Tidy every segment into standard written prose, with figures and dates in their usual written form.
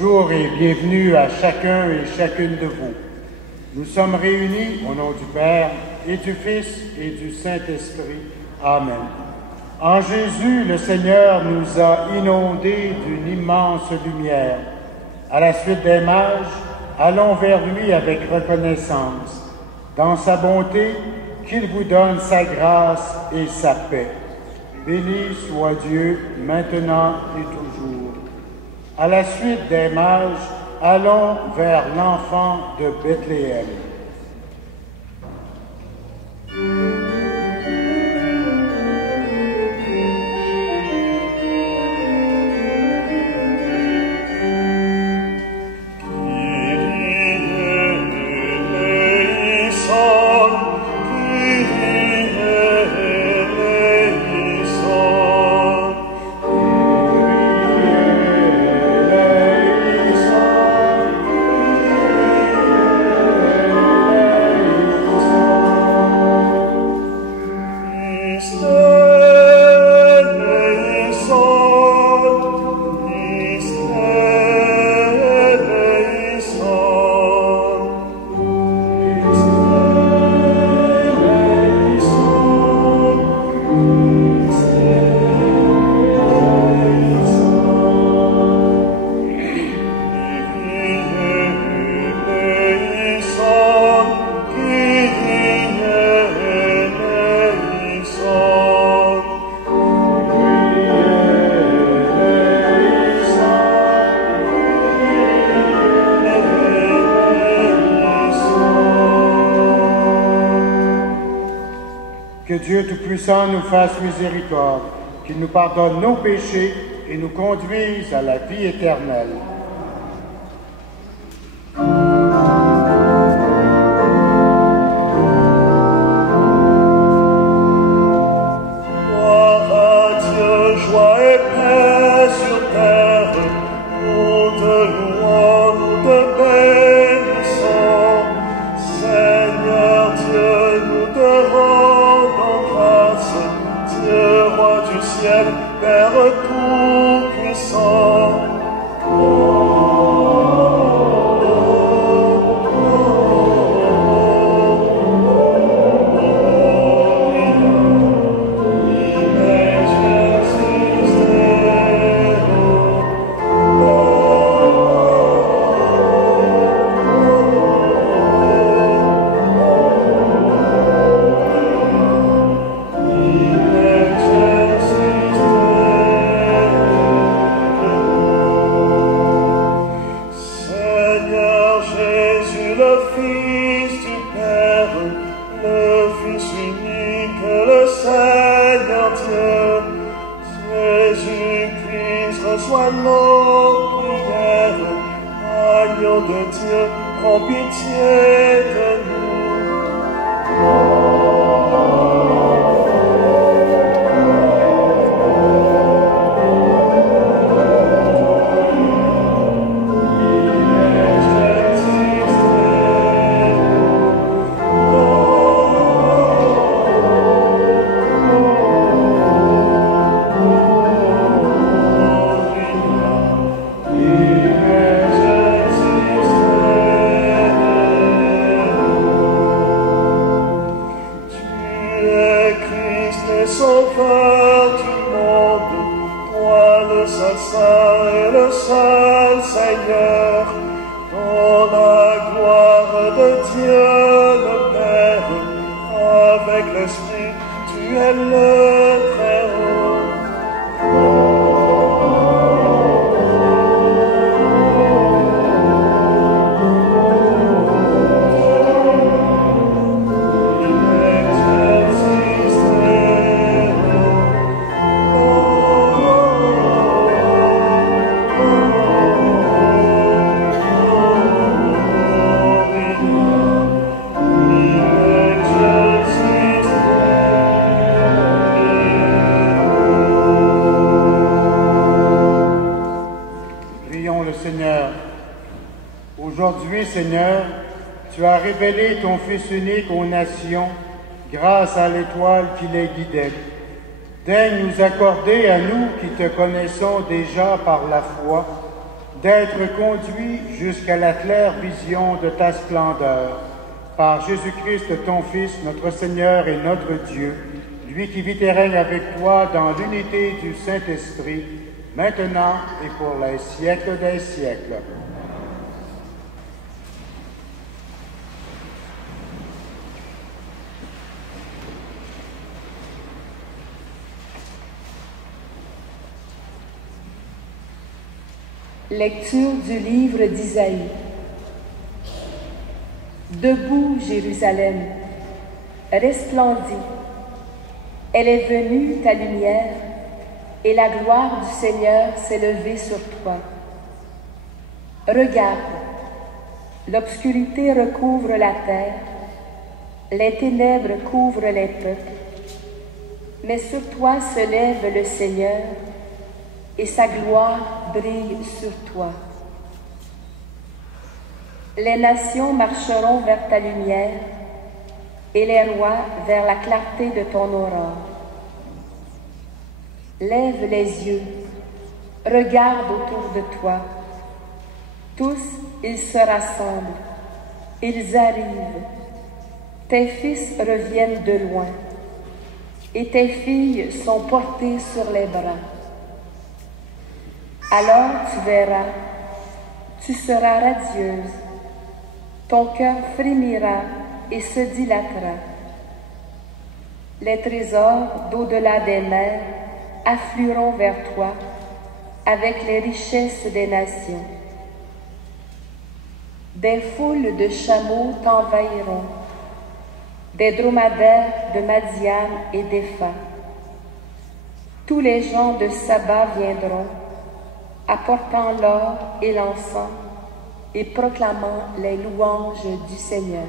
Bonjour et bienvenue à chacun et chacune de vous. Nous sommes réunis au nom du Père et du Fils et du Saint-Esprit. Amen. En Jésus, le Seigneur nous a inondés d'une immense lumière. À la suite des mages, allons vers lui avec reconnaissance. Dans sa bonté, qu'il vous donne sa grâce et sa paix. Béni soit Dieu, maintenant et toujours. À la suite des mages, allons vers l'enfant de Bethléem. Que Dieu Tout-Puissant nous fasse miséricorde, qu'il nous pardonne nos péchés et nous conduise à la vie éternelle. Père Tout-Puissant. Reçois nos prières, agneau de Dieu, prends pitié de nous. Sauveur du monde, toi le Saint et le Saint Seigneur, dans la gloire de Dieu le Père, avec l'Esprit, tu es le Très-Haut. Aujourd'hui, Seigneur, tu as révélé ton Fils unique aux nations grâce à l'étoile qui les guidait. Daigne nous accorder à nous qui te connaissons déjà par la foi, d'être conduits jusqu'à la claire vision de ta splendeur, par Jésus-Christ, ton Fils, notre Seigneur et notre Dieu, lui qui vit et règne avec toi dans l'unité du Saint-Esprit, maintenant et pour les siècles des siècles. Lecture du livre d'Isaïe. Debout, Jérusalem, resplendis. Elle est venue, ta lumière, et la gloire du Seigneur s'est levée sur toi. Regarde, l'obscurité recouvre la terre, les ténèbres couvrent les peuples, mais sur toi se lève le Seigneur, et sa gloire brille sur toi. Les nations marcheront vers ta lumière, et les rois vers la clarté de ton aurore. Lève les yeux, regarde autour de toi. Tous, ils se rassemblent, ils arrivent. Tes fils reviennent de loin, et tes filles sont portées sur les bras. Alors tu verras, tu seras radieuse, ton cœur frémira et se dilatera. Les trésors d'au-delà des mers afflueront vers toi avec les richesses des nations. Des foules de chameaux t'envahiront, des dromadaires de Madian et d'Épha. Tous les gens de Saba viendront, apportant l'or et l'encens et proclamant les louanges du Seigneur.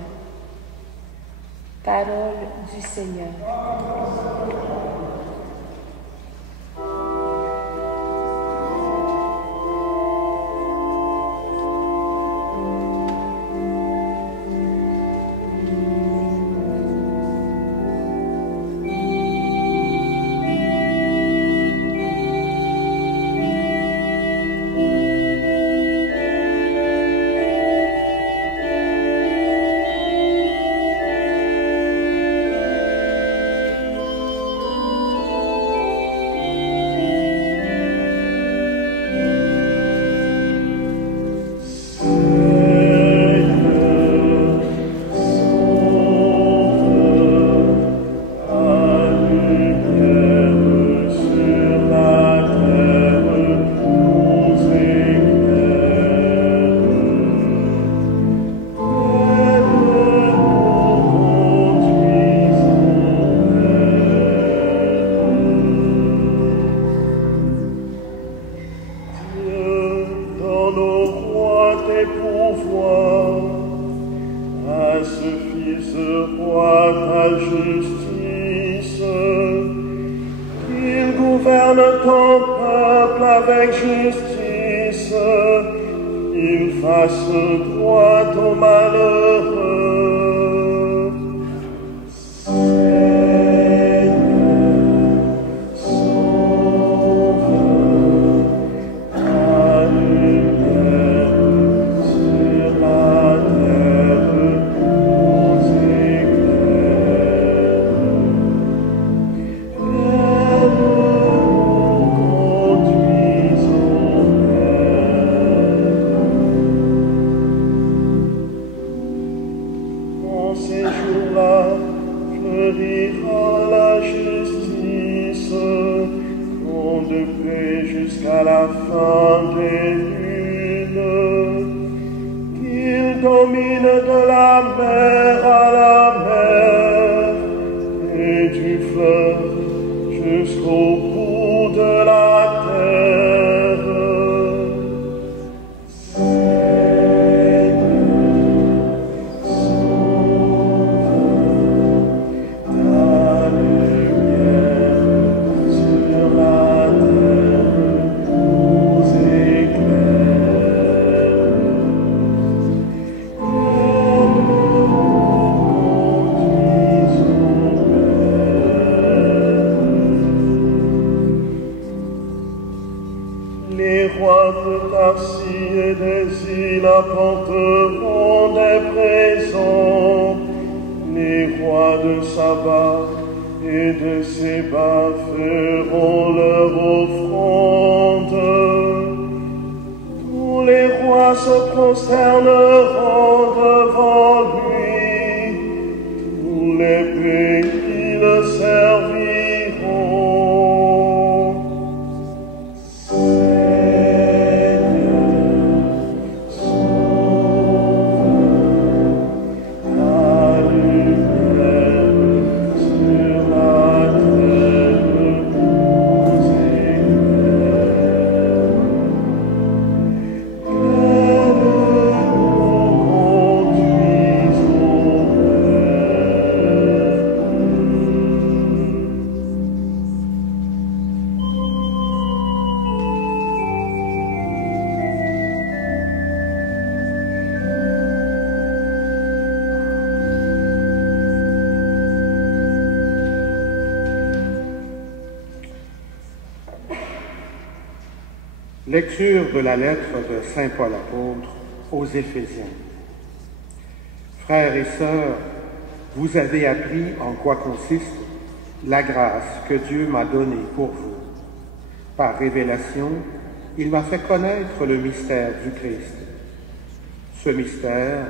Parole du Seigneur. rira la justice, ton de paix jusqu'à la fin des lunes. Qu'il domine de la mer à la mer et du fleuve jusqu'au bout de la terre. Seigneur, sauve ta lumière sur la terre, nous éclaire. Les rois de Tarsis et des îles apporteront des présents. Les rois de Saba et de Séba feront leur offrande. Tous les rois se prosterneront devant lui. Tous les pays le serviront. Lecture de la lettre de Saint Paul apôtre aux Éphésiens. Frères et sœurs, vous avez appris en quoi consiste la grâce que Dieu m'a donnée pour vous. Par révélation, il m'a fait connaître le mystère du Christ. Ce mystère,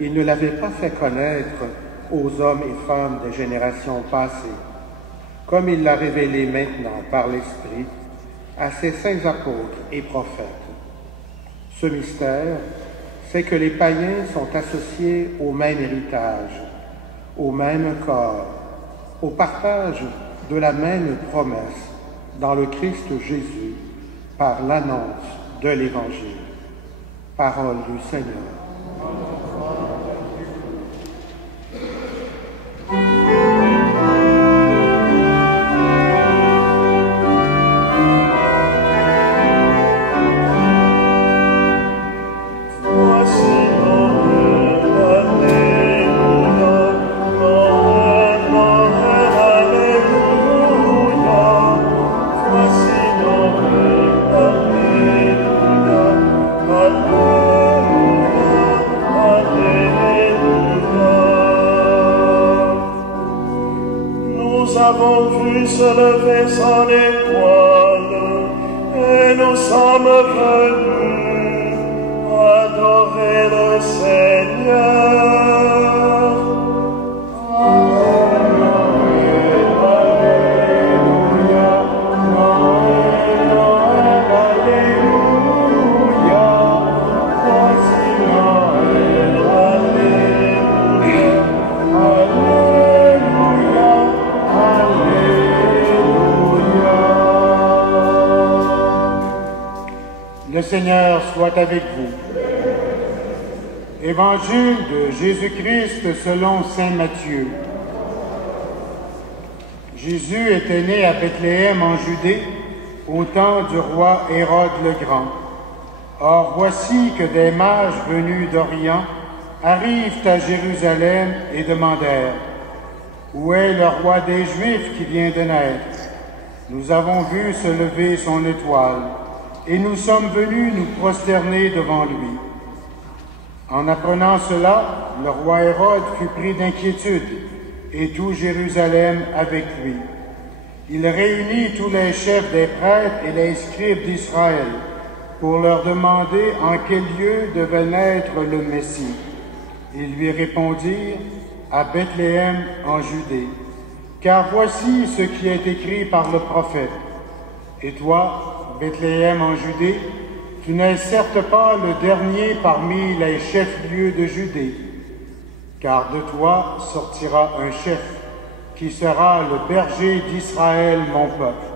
il ne l'avait pas fait connaître aux hommes et femmes des générations passées, comme il l'a révélé maintenant par l'Esprit à ses saints apôtres et prophètes. Ce mystère, c'est que les païens sont associés au même héritage, au même corps, au partage de la même promesse dans le Christ Jésus par l'annonce de l'Évangile. Parole du Seigneur. Se lever son étoile, et nous sommes venus adorer le Seigneur. Le Seigneur soit avec vous. Évangile de Jésus-Christ selon saint Matthieu. Jésus était né à Bethléem en Judée, au temps du roi Hérode le Grand. Or voici que des mages venus d'Orient arrivent à Jérusalem et demandèrent: où est le roi des Juifs qui vient de naître? Nous avons vu se lever son étoile, et nous sommes venus nous prosterner devant lui. En apprenant cela, le roi Hérode fut pris d'inquiétude, et tout Jérusalem avec lui. Il réunit tous les chefs des prêtres et les scribes d'Israël pour leur demander en quel lieu devait naître le Messie. Ils lui répondirent: à Bethléem en Judée, car voici ce qui est écrit par le prophète. Et toi, Bethléem en Judée, tu n'es certes pas le dernier parmi les chefs-lieux de Judée, car de toi sortira un chef qui sera le berger d'Israël, mon peuple.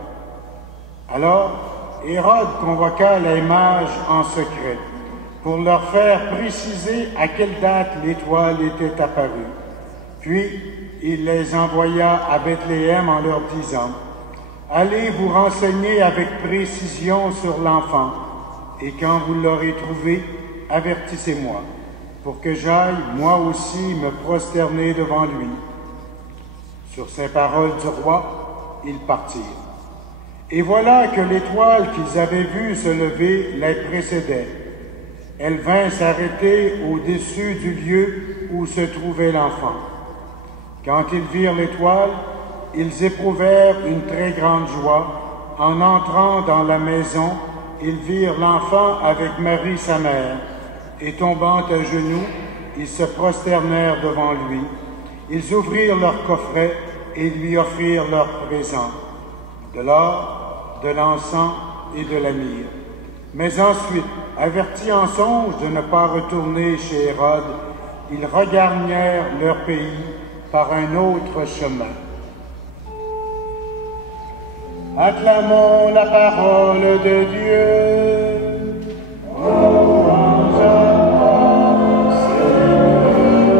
Alors, Hérode convoqua les mages en secret pour leur faire préciser à quelle date l'étoile était apparue. Puis, il les envoya à Bethléem en leur disant, « Allez vous renseigner avec précision sur l'enfant, et quand vous l'aurez trouvé, avertissez-moi, pour que j'aille moi aussi me prosterner devant lui. » Sur ces paroles du roi, ils partirent. Et voilà que l'étoile qu'ils avaient vue se lever les précédait. Elle vint s'arrêter au-dessus du lieu où se trouvait l'enfant. Quand ils virent l'étoile, ils éprouvèrent une très grande joie. En entrant dans la maison, ils virent l'enfant avec Marie sa mère, et tombant à genoux, ils se prosternèrent devant lui. Ils ouvrirent leur coffret et lui offrirent leurs présents, de l'or, de l'encens et de la myrrhe. Mais ensuite, avertis en songe de ne pas retourner chez Hérode, ils regagnèrent leur pays par un autre chemin. Acclamons la parole de Dieu. Louange à toi, Seigneur Jésus.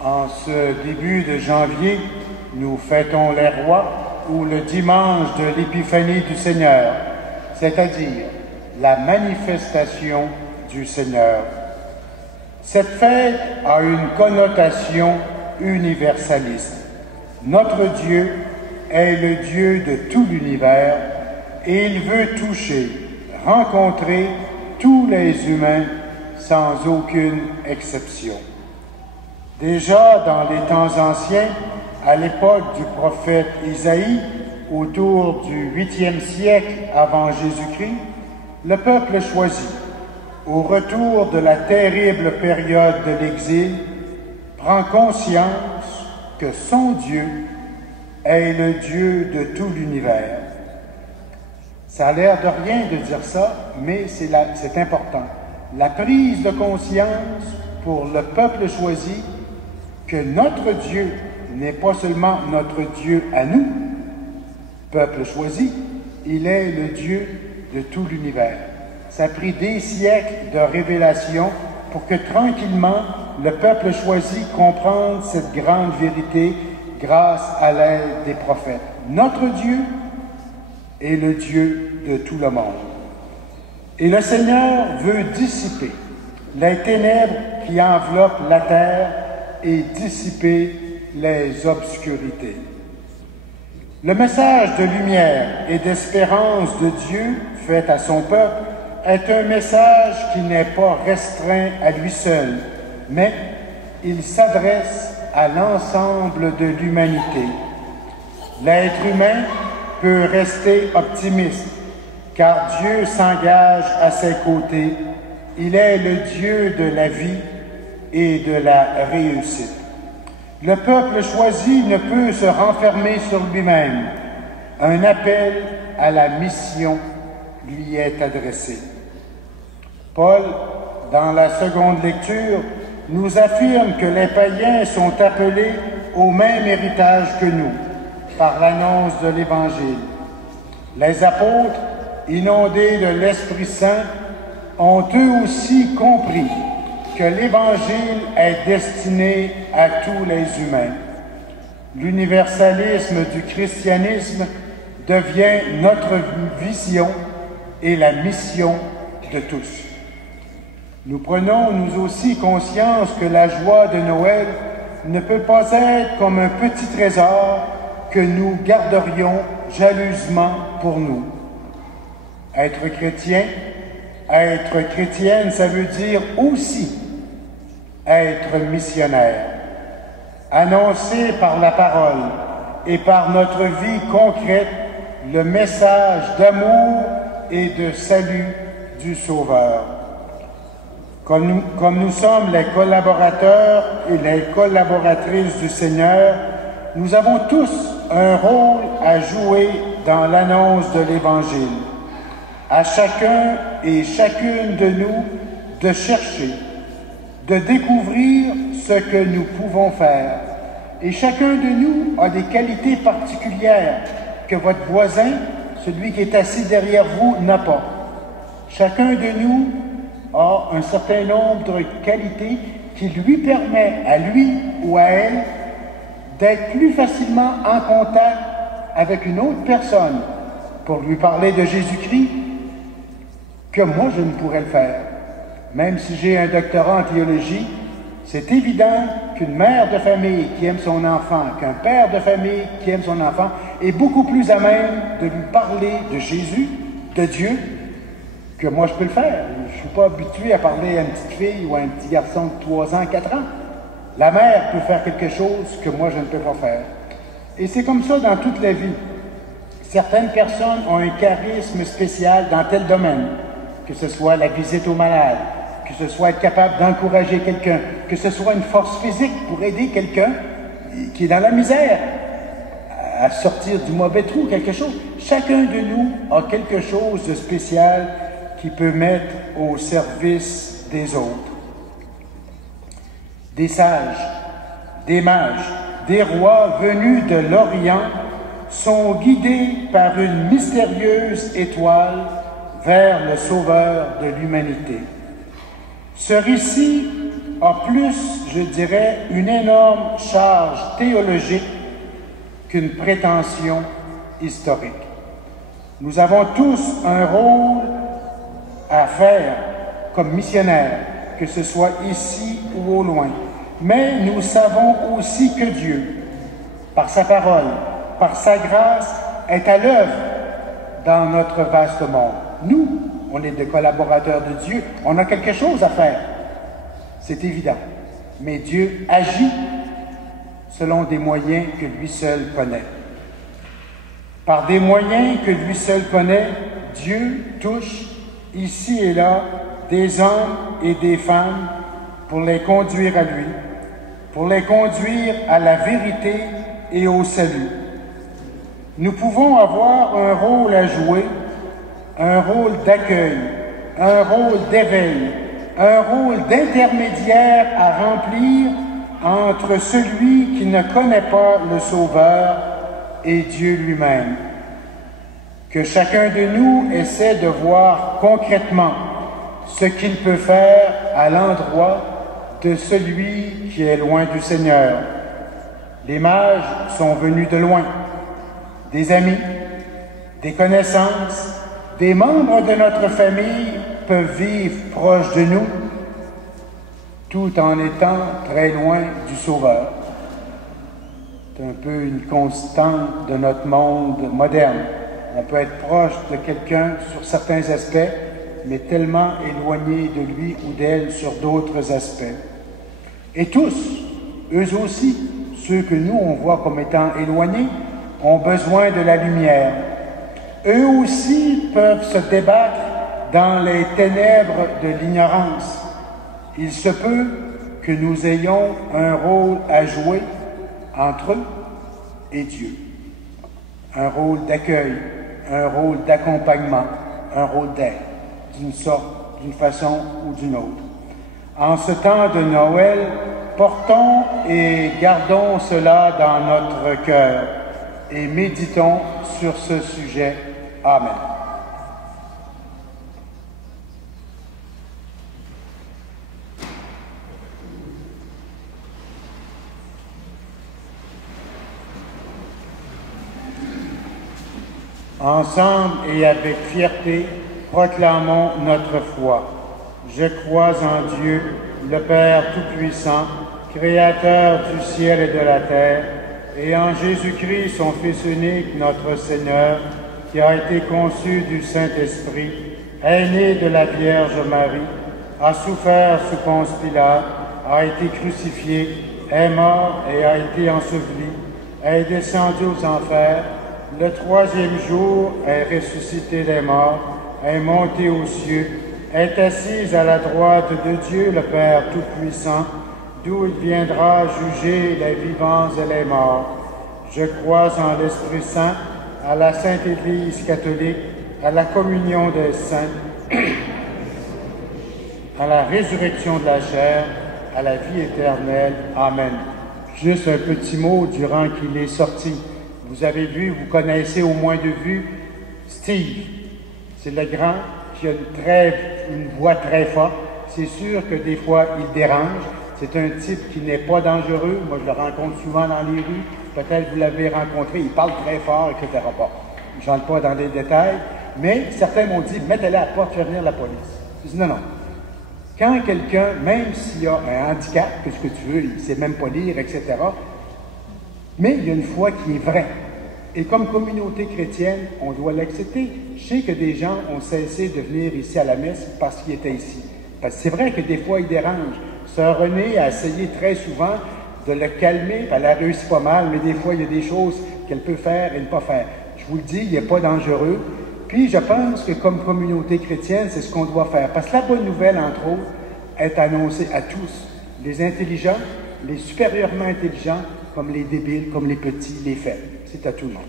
En ce début de janvier, nous fêtons les rois ou le dimanche de l'épiphanie du Seigneur, c'est-à-dire la manifestation du Seigneur. Cette fête a une connotation universaliste. Notre Dieu est le Dieu de tout l'univers et il veut toucher, rencontrer tous les humains sans aucune exception. Déjà dans les temps anciens, à l'époque du prophète Isaïe, autour du 8e siècle avant Jésus-Christ, le peuple choisi, au retour de la terrible période de l'exil, prend conscience que son Dieu est le Dieu de tout l'univers. Ça a l'air de rien de dire ça, mais c'est important. La prise de conscience pour le peuple choisi que notre Dieu n'est pas seulement notre Dieu à nous, peuple choisi, il est le Dieu de tout l'univers. Ça a pris des siècles de révélation pour que tranquillement le peuple choisi comprenne cette grande vérité grâce à l'aide des prophètes. Notre Dieu est le Dieu de tout le monde. Et le Seigneur veut dissiper les ténèbres qui enveloppent la terre et dissiper les obscurités. Le message de lumière et d'espérance de Dieu fait à son peuple est un message qui n'est pas restreint à lui seul, mais il s'adresse à l'ensemble de l'humanité. L'être humain peut rester optimiste, car Dieu s'engage à ses côtés. Il est le Dieu de la vie et de la réussite. Le peuple choisi ne peut se renfermer sur lui-même. Un appel à la mission lui est adressé. Paul, dans la seconde lecture, nous affirme que les païens sont appelés au même héritage que nous, par l'annonce de l'Évangile. Les apôtres, inondés de l'Esprit Saint, ont eux aussi compris que l'Évangile est destiné à tous les humains. L'universalisme du christianisme devient notre vision et la mission de tous. Nous prenons nous aussi conscience que la joie de Noël ne peut pas être comme un petit trésor que nous garderions jalousement pour nous. Être chrétien, être chrétienne, ça veut dire aussi être missionnaire. Annoncer par la parole et par notre vie concrète le message d'amour et de salut du Sauveur. Comme nous sommes les collaborateurs et les collaboratrices du Seigneur, nous avons tous un rôle à jouer dans l'annonce de l'Évangile. À chacun et chacune de nous de chercher, de découvrir ce que nous pouvons faire. Et chacun de nous a des qualités particulières que votre voisin, celui qui est assis derrière vous, n'a pas. Chacun de nous a un certain nombre de qualités qui lui permet à lui ou à elle d'être plus facilement en contact avec une autre personne pour lui parler de Jésus-Christ que moi je ne pourrais le faire. Même si j'ai un doctorat en théologie, c'est évident qu'une mère de famille qui aime son enfant, qu'un père de famille qui aime son enfant, est beaucoup plus à même de lui parler de Jésus, de Dieu, que moi je peux le faire. Je ne suis pas habitué à parler à une petite fille ou à un petit garçon de 3 ans, 4 ans. La mère peut faire quelque chose que moi je ne peux pas faire. Et c'est comme ça dans toute la vie. Certaines personnes ont un charisme spécial dans tel domaine, que ce soit la visite aux malades, que ce soit être capable d'encourager quelqu'un, que ce soit une force physique pour aider quelqu'un qui est dans la misère à sortir du mauvais trou, quelque chose. Chacun de nous a quelque chose de spécial qui peut mettre au service des autres. Des sages, des mages, des rois venus de l'Orient sont guidés par une mystérieuse étoile vers le Sauveur de l'humanité. Ce récit a plus, je dirais, une énorme charge théologique qu'une prétention historique. Nous avons tous un rôle à faire comme missionnaires, que ce soit ici ou au loin. Mais nous savons aussi que Dieu, par sa parole, par sa grâce, est à l'œuvre dans notre vaste monde. Nous, on est des collaborateurs de Dieu, on a quelque chose à faire, c'est évident. Mais Dieu agit selon des moyens que lui seul connaît. Par des moyens que lui seul connaît, Dieu touche ici et là des hommes et des femmes pour les conduire à lui, pour les conduire à la vérité et au salut. Nous pouvons avoir un rôle à jouer, un rôle d'accueil, un rôle d'éveil, un rôle d'intermédiaire à remplir entre celui qui ne connaît pas le Sauveur et Dieu lui-même. Que chacun de nous essaie de voir concrètement ce qu'il peut faire à l'endroit de celui qui est loin du Seigneur. Les mages sont venus de loin, des amis, des connaissances, des membres de notre famille peuvent vivre proches de nous, tout en étant très loin du Sauveur. C'est un peu une constante de notre monde moderne. On peut être proche de quelqu'un sur certains aspects, mais tellement éloigné de lui ou d'elle sur d'autres aspects. Et tous, eux aussi, ceux que nous, on voit comme étant éloignés, ont besoin de la lumière. Eux aussi peuvent se débattre dans les ténèbres de l'ignorance. Il se peut que nous ayons un rôle à jouer entre eux et Dieu. Un rôle d'accueil, un rôle d'accompagnement, un rôle d'aide, d'une sorte, d'une façon ou d'une autre. En ce temps de Noël, portons et gardons cela dans notre cœur et méditons sur ce sujet. Amen. Ensemble et avec fierté, proclamons notre foi. Je crois en Dieu, le Père Tout-Puissant, Créateur du ciel et de la terre, et en Jésus-Christ, son Fils unique, notre Seigneur, qui a été conçu du Saint-Esprit, est né de la Vierge Marie, a souffert sous Ponce Pilate, a été crucifié, est mort et a été enseveli, est descendu aux enfers, le troisième jour est ressuscité des morts, est monté aux cieux, est assise à la droite de Dieu le Père Tout-Puissant, d'où il viendra juger les vivants et les morts. Je crois en l'Esprit Saint, à la Sainte Église catholique, à la communion des saints, à la résurrection de la chair, à la vie éternelle. Amen. Juste un petit mot durant qu'il est sorti. Vous avez vu, vous connaissez au moins de vue Steve. C'est le grand qui a une voix très forte. C'est sûr que des fois, il dérange. C'est un type qui n'est pas dangereux. Moi, je le rencontre souvent dans les rues. Peut-être que vous l'avez rencontré. Il parle très fort, etc. Bon, je n'entre pas dans les détails. Mais certains m'ont dit, mettez-le à la porte, fais venir la police. Je dis, non, non. Quand quelqu'un, même s'il a un handicap, qu'est-ce que tu veux, il ne sait même pas lire, etc., mais il y a une foi qui est vraie. Et comme communauté chrétienne, on doit l'accepter. Je sais que des gens ont cessé de venir ici à la messe parce qu'ils étaient ici. Parce que c'est vrai que des fois, il dérange. Sœur Renée a essayé très souvent de le calmer, elle a réussi pas mal, mais des fois, il y a des choses qu'elle peut faire et ne pas faire. Je vous le dis, il n'est pas dangereux. Puis, je pense que comme communauté chrétienne, c'est ce qu'on doit faire. Parce que la bonne nouvelle, entre autres, est annoncée à tous. Les intelligents, les supérieurement intelligents, comme les débiles, comme les petits, les faibles. C'est à tout le monde.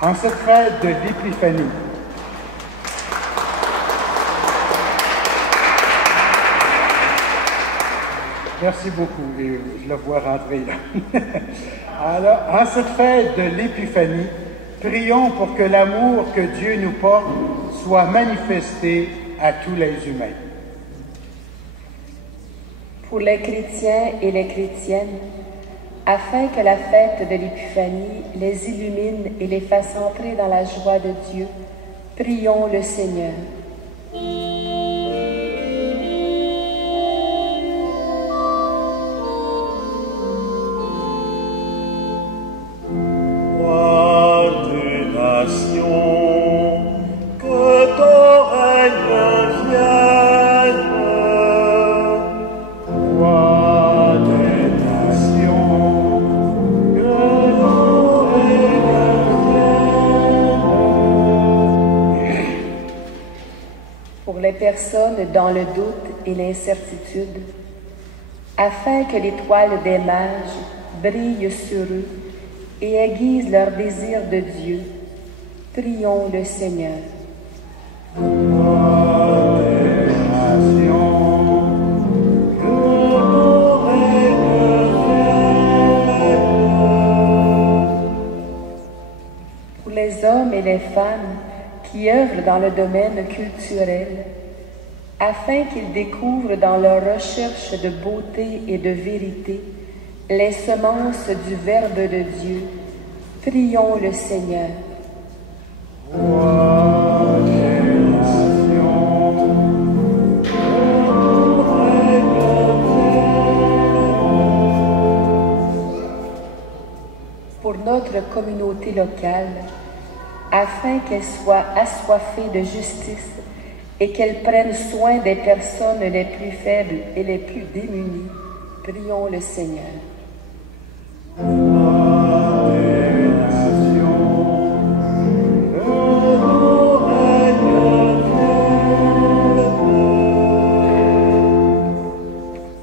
En cette fête de l'Épiphanie, merci beaucoup, je le vois rentrer là. Alors, en cette fête de l'Épiphanie, prions pour que l'amour que Dieu nous porte soit manifesté à tous les humains. Pour les chrétiens et les chrétiennes, afin que la fête de l'Épiphanie les illumine et les fasse entrer dans la joie de Dieu, prions le Seigneur. Personnes dans le doute et l'incertitude, afin que l'étoile des mages brille sur eux et aiguise leur désir de Dieu, prions le Seigneur. Pour les hommes et les femmes qui œuvrent dans le domaine culturel, afin qu'ils découvrent dans leur recherche de beauté et de vérité les semences du Verbe de Dieu, prions le Seigneur. Pour notre communauté locale, afin qu'elle soit assoiffée de justice et qu'elle prenne soin des personnes les plus faibles et les plus démunies, prions le Seigneur.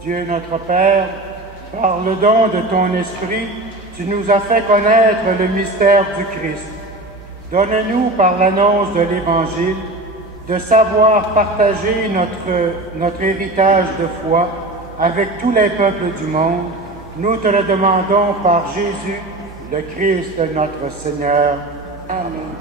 Dieu notre Père, par le don de ton Esprit, tu nous as fait connaître le mystère du Christ. Donne-nous, par l'annonce de l'Évangile, de savoir partager notre héritage de foi avec tous les peuples du monde. Nous te le demandons par Jésus, le Christ, notre Seigneur. Amen.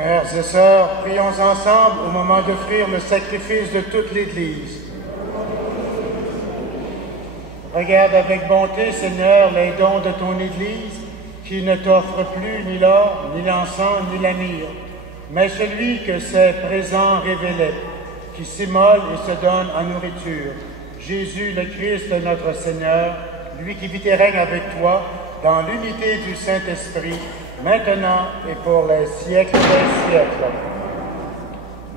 Frères et sœurs, prions ensemble au moment d'offrir le sacrifice de toute l'Église. Regarde avec bonté, Seigneur, les dons de ton Église, qui ne t'offre plus ni l'or, ni l'encens, ni la myrrhe, mais celui que ses présents révélaient, qui s'immole et se donne en nourriture. Jésus, le Christ, notre Seigneur, lui qui vit et règne avec toi, dans l'unité du Saint-Esprit, maintenant et pour les siècles des siècles.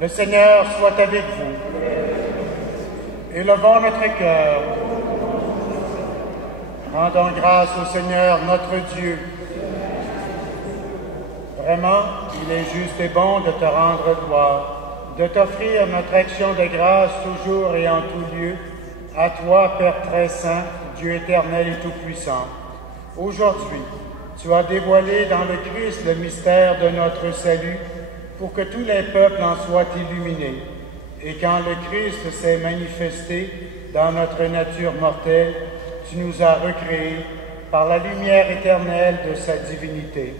Le Seigneur soit avec vous. Élevons notre cœur. Rendons grâce au Seigneur notre Dieu. Vraiment, il est juste et bon de te rendre gloire, de t'offrir notre action de grâce toujours et en tout lieu, à toi, Père très saint, Dieu éternel et tout-puissant. Aujourd'hui, tu as dévoilé dans le Christ le mystère de notre salut pour que tous les peuples en soient illuminés. Et quand le Christ s'est manifesté dans notre nature mortelle, tu nous as recréés par la lumière éternelle de sa divinité.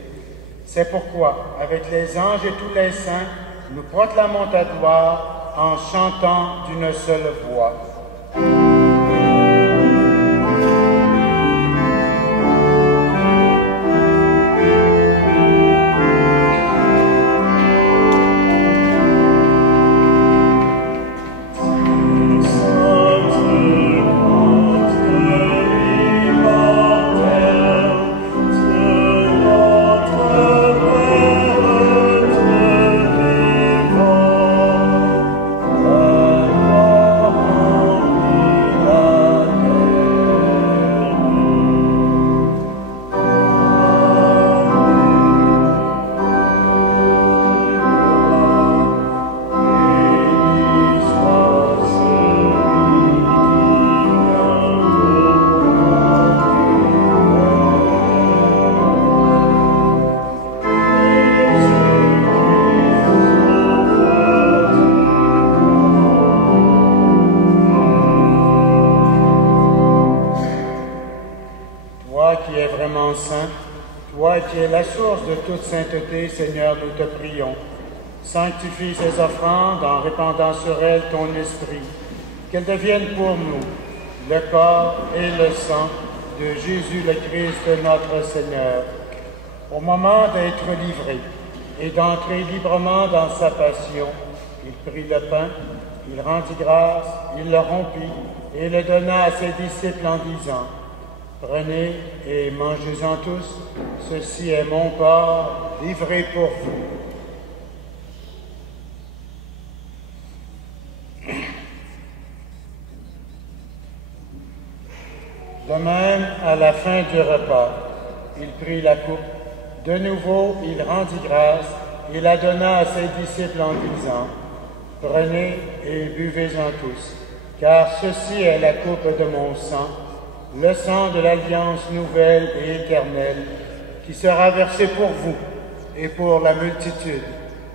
C'est pourquoi, avec les anges et tous les saints, nous proclamons ta gloire en chantant d'une seule voix. Toute sainteté, Seigneur, nous te prions. Sanctifie ces offrandes en répandant sur elles ton esprit, qu'elles deviennent pour nous le corps et le sang de Jésus le Christ, notre Seigneur. Au moment d'être livré et d'entrer librement dans sa passion, il prit le pain, il rendit grâce, il le rompit et le donna à ses disciples en disant: Prenez et mangez-en tous, ceci est mon corps livré pour vous. De même, à la fin du repas, il prit la coupe. De nouveau, il rendit grâce et la donna à ses disciples en disant: Prenez et buvez-en tous, car ceci est la coupe de mon sang, le sang de l'alliance nouvelle et éternelle, qui sera versé pour vous et pour la multitude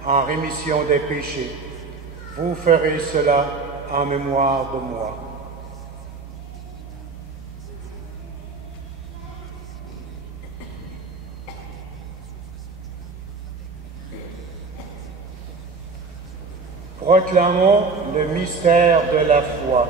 en rémission des péchés. Vous ferez cela en mémoire de moi. Proclamons le mystère de la foi.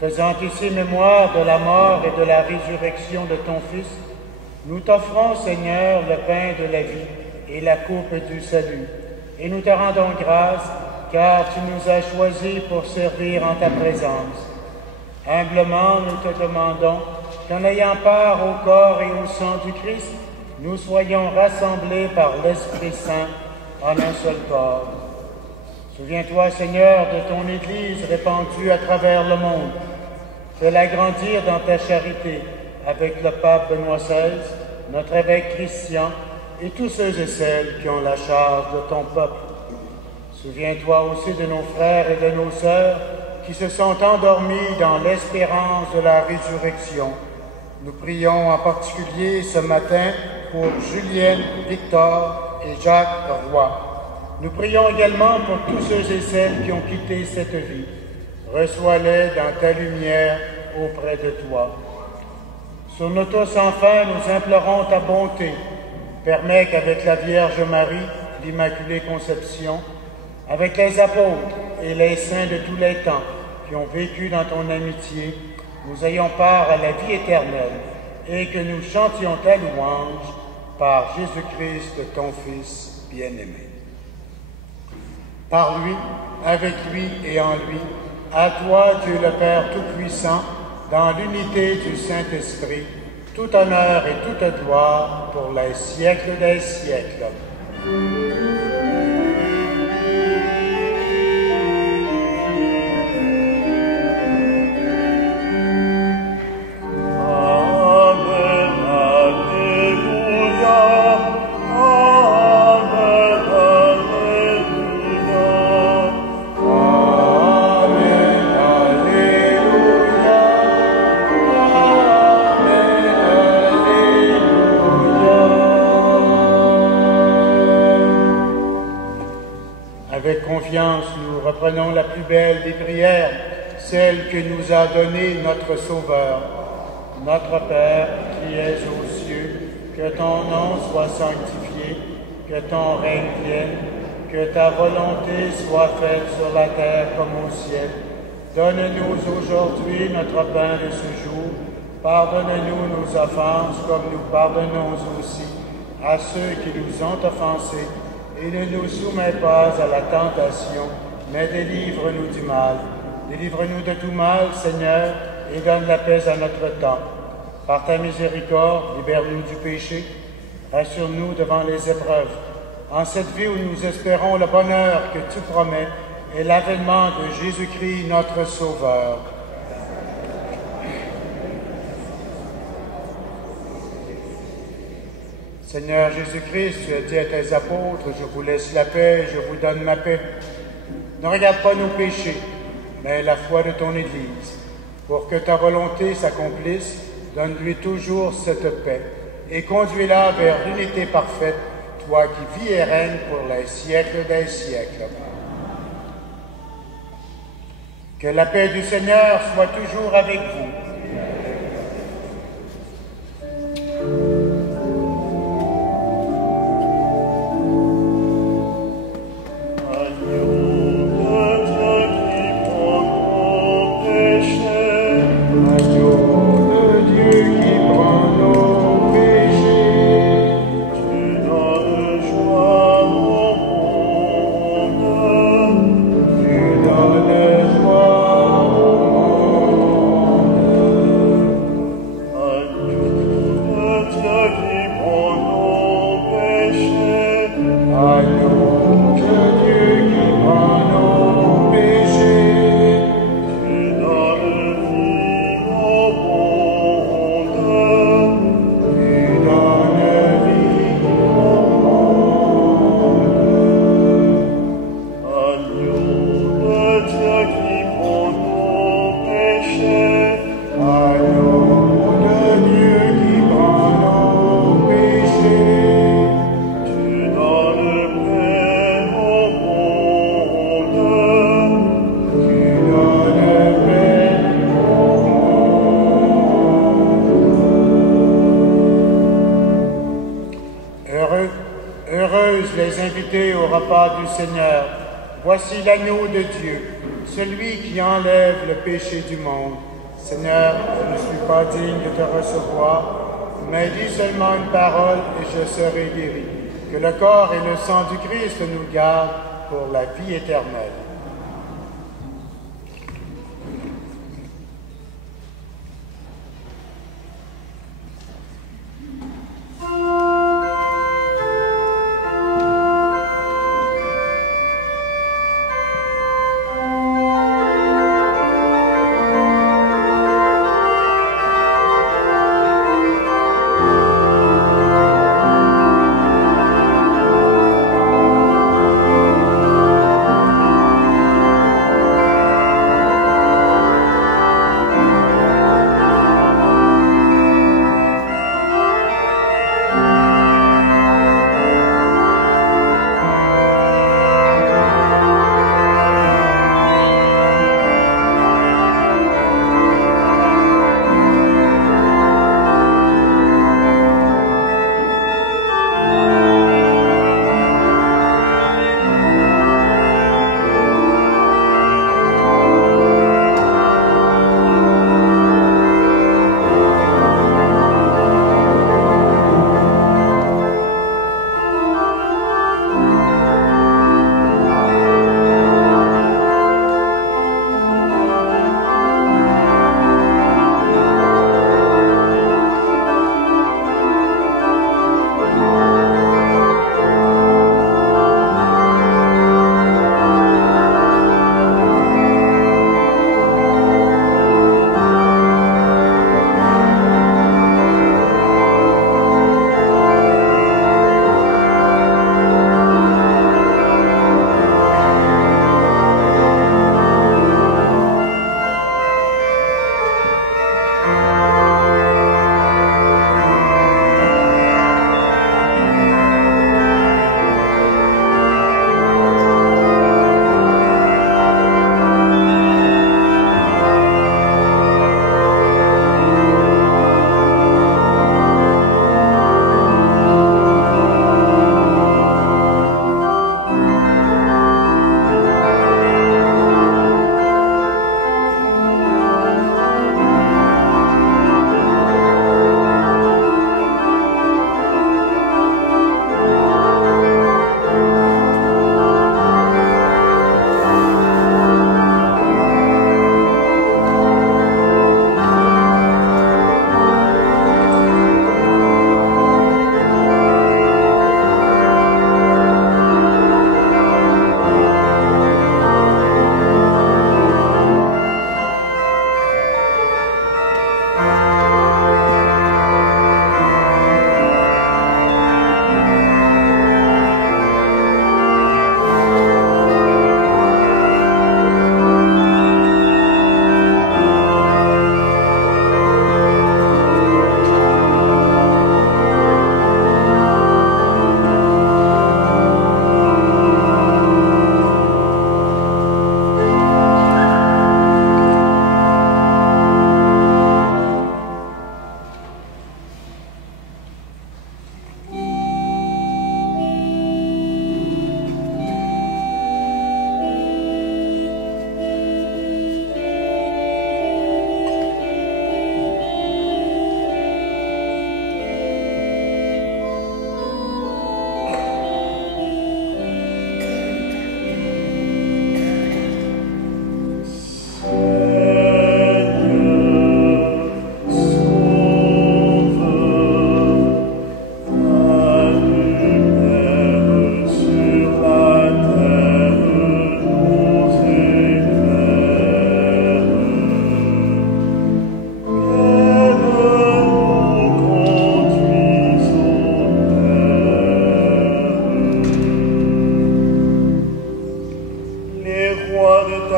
Faisant ici mémoire de la mort et de la résurrection de ton Fils, nous t'offrons, Seigneur, le pain de la vie et la coupe du salut, et nous te rendons grâce, car tu nous as choisis pour servir en ta présence. Humblement, nous te demandons qu'en ayant part au corps et au sang du Christ, nous soyons rassemblés par l'Esprit Saint en un seul corps. Souviens-toi, Seigneur, de ton Église répandue à travers le monde. Fais-la grandir dans ta charité avec le pape Benoît XVI, notre évêque Christian et tous ceux et celles qui ont la charge de ton peuple. Souviens-toi aussi de nos frères et de nos sœurs qui se sont endormis dans l'espérance de la résurrection. Nous prions en particulier ce matin pour Julienne, Victor et Jacques Roy. Nous prions également pour tous ceux et celles qui ont quitté cette vie. Reçois-les dans ta lumière auprès de toi. Sur nous tous, enfin, nous implorons ta bonté. Permets qu'avec la Vierge Marie, l'Immaculée Conception, avec les apôtres et les saints de tous les temps qui ont vécu dans ton amitié, nous ayons part à la vie éternelle et que nous chantions ta louange par Jésus-Christ, ton Fils bien-aimé. Par lui, avec lui et en lui, à toi, Dieu le Père Tout-Puissant, dans l'unité du Saint-Esprit, tout honneur et toute gloire pour les siècles des siècles. Avec confiance, nous reprenons la plus belle des prières, celle que nous a donnée notre Sauveur. Notre Père qui es aux cieux, que ton nom soit sanctifié, que ton règne vienne, que ta volonté soit faite sur la terre comme au ciel. Donne-nous aujourd'hui notre pain de ce jour. Pardonne-nous nos offenses comme nous pardonnons aussi à ceux qui nous ont offensés. Et ne nous soumets pas à la tentation, mais délivre-nous du mal. Délivre-nous de tout mal, Seigneur, et donne la paix à notre temps. Par ta miséricorde, libère-nous du péché. Rassure-nous devant les épreuves. En cette vie où nous espérons le bonheur que tu promets et l'avènement de Jésus-Christ, notre Sauveur. Seigneur Jésus-Christ, tu as dit à tes apôtres, je vous laisse la paix, je vous donne ma paix. Ne regarde pas nos péchés, mais la foi de ton Église. Pour que ta volonté s'accomplisse, donne-lui toujours cette paix et conduis-la vers l'unité parfaite, toi qui vis et règnes pour les siècles des siècles. Que la paix du Seigneur soit toujours avec vous. Du Seigneur, voici l'agneau de Dieu, celui qui enlève le péché du monde. Seigneur, je ne suis pas digne de te recevoir, mais dis seulement une parole et je serai guéri. Que le corps et le sang du Christ nous gardent pour la vie éternelle.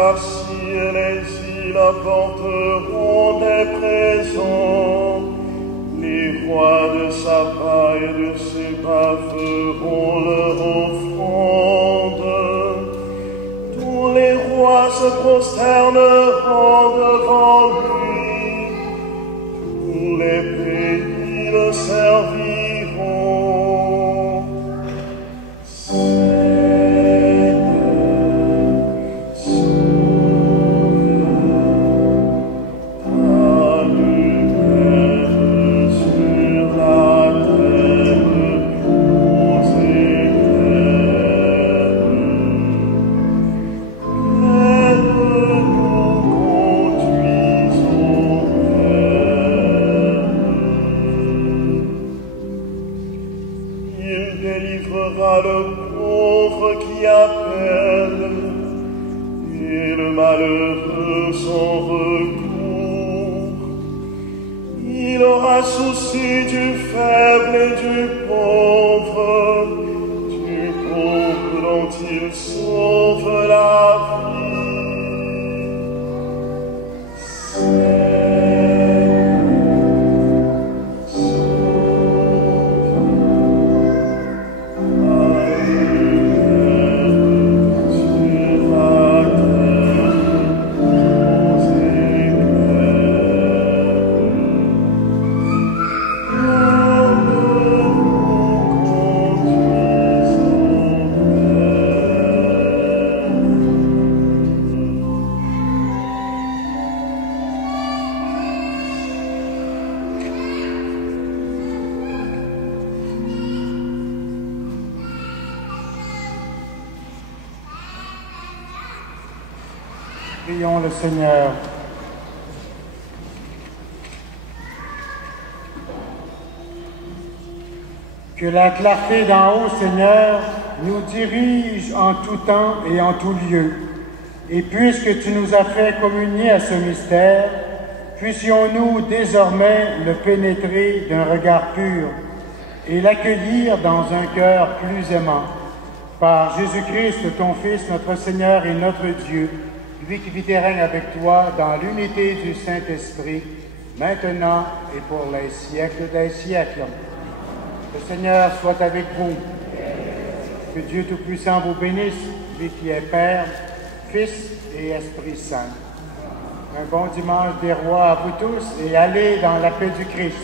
car si les îles apporteront des présents, les rois de Saba et de Séba feront leur offrande. Tous les rois se prosterneront devant lui, tous les pays le serviront. Le pauvre qui appelle et le malheureux son recours. Il aura souci du faible et du pauvre dont il sauve la vie. Prions le Seigneur. Que la clarté d'en haut, Seigneur, nous dirige en tout temps et en tout lieu. Et puisque tu nous as fait communier à ce mystère, puissions-nous désormais le pénétrer d'un regard pur et l'accueillir dans un cœur plus aimant. Par Jésus-Christ, ton Fils, notre Seigneur et notre Dieu, lui qui vit et règne avec toi dans l'unité du Saint-Esprit, maintenant et pour les siècles des siècles. Le Seigneur soit avec vous. Que Dieu Tout-Puissant vous bénisse, lui qui est Père, Fils et Esprit Saint. Un bon dimanche des rois à vous tous et allez dans la paix du Christ.